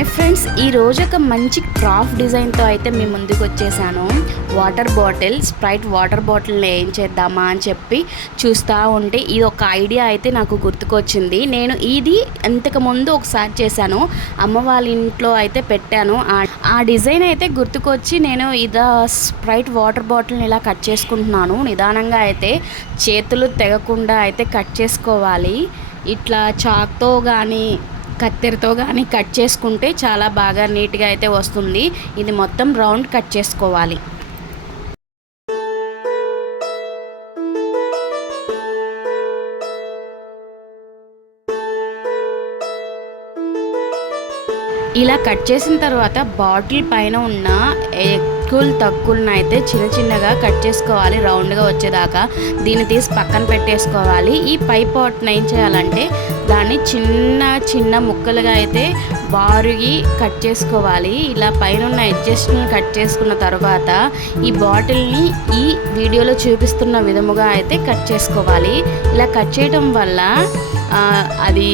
Hi friends, ఈరోజు ఒక మంచి క్రాఫ్ట్ డిజైన్తో అయితే మీ ముందుకు వచ్చేసాను. వాటర్ బాటిల్, స్ప్రైట్ వాటర్ బాటిల్ని ఏం చేద్దామా అని చెప్పి చూస్తూ ఉంటే ఇది ఒక ఐడియా అయితే నాకు గుర్తుకొచ్చింది. నేను ఇది ఇంతకుముందు ఒకసారి చేశాను, అమ్మ వాళ్ళ ఇంట్లో అయితే పెట్టాను. ఆ డిజైన్ అయితే గుర్తుకొచ్చి నేను ఇదా స్ప్రైట్ వాటర్ బాటిల్ని ఇలా కట్ చేసుకుంటున్నాను. నిదానంగా అయితే చేతులు తెగకుండా అయితే కట్ చేసుకోవాలి. ఇట్లా చాక్తో కానీ కత్తెరతో కానీ కట్ చేసుకుంటే చాలా బాగా నీట్గా అయితే వస్తుంది. ఇది మొత్తం రౌండ్ కట్ చేసుకోవాలి. ఇలా కట్ చేసిన తర్వాత బాటిల్ పైన ఉన్న తక్కువలను అయితే చిన్న చిన్నగా కట్ చేసుకోవాలి, రౌండ్గా వచ్చేదాకా. దీన్ని తీసి పక్కన పెట్టేసుకోవాలి. ఈ పై పార్ట్ని ఏం చేయాలంటే దాన్ని చిన్న చిన్న ముక్కలుగా అయితే బారుగి కట్ చేసుకోవాలి. ఇలా పైన ఉన్న ఎడ్జస్ట్ని కట్ చేసుకున్న తర్వాత ఈ బాటిల్ని ఈ వీడియోలో చూపిస్తున్న విధముగా అయితే కట్ చేసుకోవాలి. ఇలా కట్ చేయడం వల్ల అది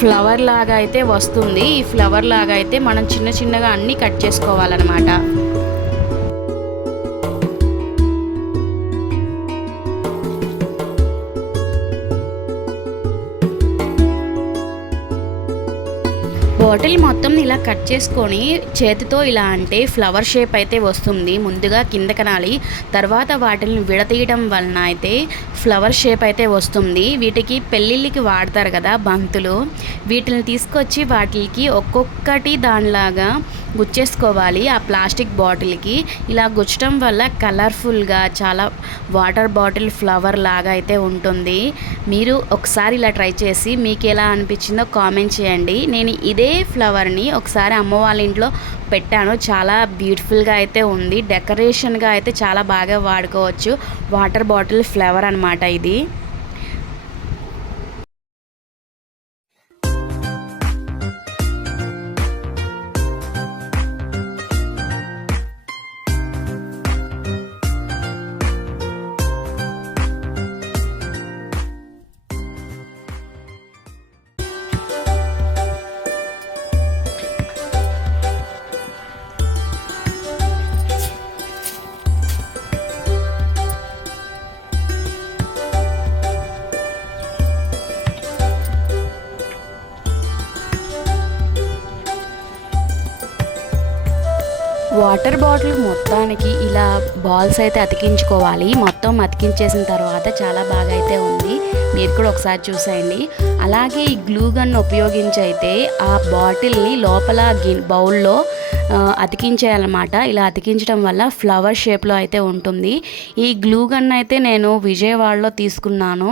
ఫ్లవర్ లాగా అయితే వస్తుంది. ఈ ఫ్లవర్ లాగా అయితే మనం చిన్న చిన్నగా అన్నీ కట్ చేసుకోవాలన్నమాట. బాటిల్ మొత్తం ఇలా కట్ చేసుకొని చేతితో ఇలా అంటే ఫ్లవర్ షేప్ అయితే వస్తుంది. ముందుగా కింద కనాలి, తర్వాత వాటిని విడతీయడం వలన అయితే ఫ్లవర్ షేప్ అయితే వస్తుంది. వీటికి పెళ్ళిళ్ళకి వాడతారు కదా బంతులు, వీటిని తీసుకొచ్చి వాటికి ఒక్కొక్కటి దానిలాగా గుచ్చేసుకోవాలి. ఆ ప్లాస్టిక్ బాటిల్కి ఇలా గుచ్చడం వల్ల కలర్ఫుల్గా చాలా వాటర్ బాటిల్ ఫ్లవర్ లాగా అయితే ఉంటుంది. మీరు ఒకసారి ఇలా ట్రై చేసి మీకు ఎలా అనిపించిందో కామెంట్ చేయండి. నేను ఇదే ఫ్లవర్ని ఒకసారి అమ్మ వాళ్ళ ఇంట్లో పెట్టాను. చాలా బ్యూటిఫుల్గా అయితే ఉంది. డెకరేషన్గా అయితే చాలా బాగా వాడుకోవచ్చు. వాటర్ బాటిల్ ఫ్లవర్ అన్నమాట ఇది. వాటర్ బాటిల్ మొత్తానికి ఇలా బాల్స్ అయితే అతికించుకోవాలి. మొత్తం అతికించేసిన తర్వాత చాలా బాగా అయితే ఉంది. మీరు కూడా ఒకసారి చూసేయండి. అలాగే ఈ గ్లూ గన్ ఉపయోగించి అయితే ఆ బాటిల్ని లోపల బౌల్లో అతికించేయాలన్నమాట. ఇలా అతికించడం వల్ల ఫ్లవర్ షేప్లో అయితే ఉంటుంది. ఈ గ్లూ గన్ అయితే నేను విజయవాడలో తీసుకున్నాను.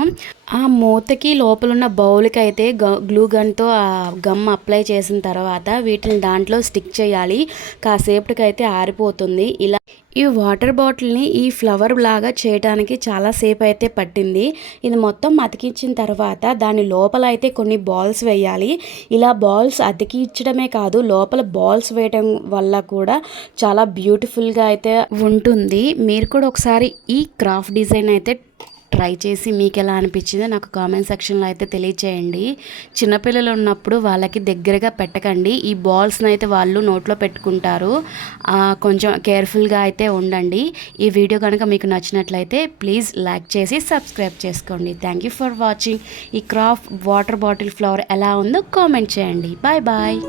ఆ మూతకి లోపలున్న బౌల్కి అయితే గ్లూ గన్తో ఆ గమ్ అప్లై చేసిన తర్వాత వీటిని దాంట్లో స్టిక్ చేయాలి. కాసేపటికి అయితే ఆరిపోతుంది. ఇలా ఈ వాటర్ బాటిల్ని ఈ ఫ్లవర్ లాగా చేయడానికి చాలా సేపు అయితే పట్టింది. ఇది మొత్తం అతికించిన తర్వాత దాని లోపల అయితే కొన్ని బాల్స్ వేయాలి. ఇలా బాల్స్ అతికించడమే కాదు, లోపల బాల్స్ వేయడం వల్ల కూడా చాలా బ్యూటిఫుల్గా అయితే ఉంటుంది. మీరు కూడా ఒకసారి ఈ క్రాఫ్ట్ డిజైన్ అయితే ట్రై చేసి మీకు ఎలా అనిపించిందో నాకు కామెంట్ సెక్షన్లో అయితే తెలియచేయండి. చిన్నపిల్లలు ఉన్నప్పుడు వాళ్ళకి దగ్గరగా పెట్టకండి. ఈ బాల్స్ని అయితే వాళ్ళు నోట్లో పెట్టుకుంటారు. కొంచెం కేర్ఫుల్గా అయితే ఉండండి. ఈ వీడియో కనుక మీకు నచ్చినట్లయితే ప్లీజ్ లైక్ చేసి సబ్స్క్రైబ్ చేసుకోండి. Thank you for watching. ఈ క్రాఫ్ట్ వాటర్ బాటిల్ ఫ్లవర్ ఎలా ఉందో కామెంట్ చేయండి. Bye bye.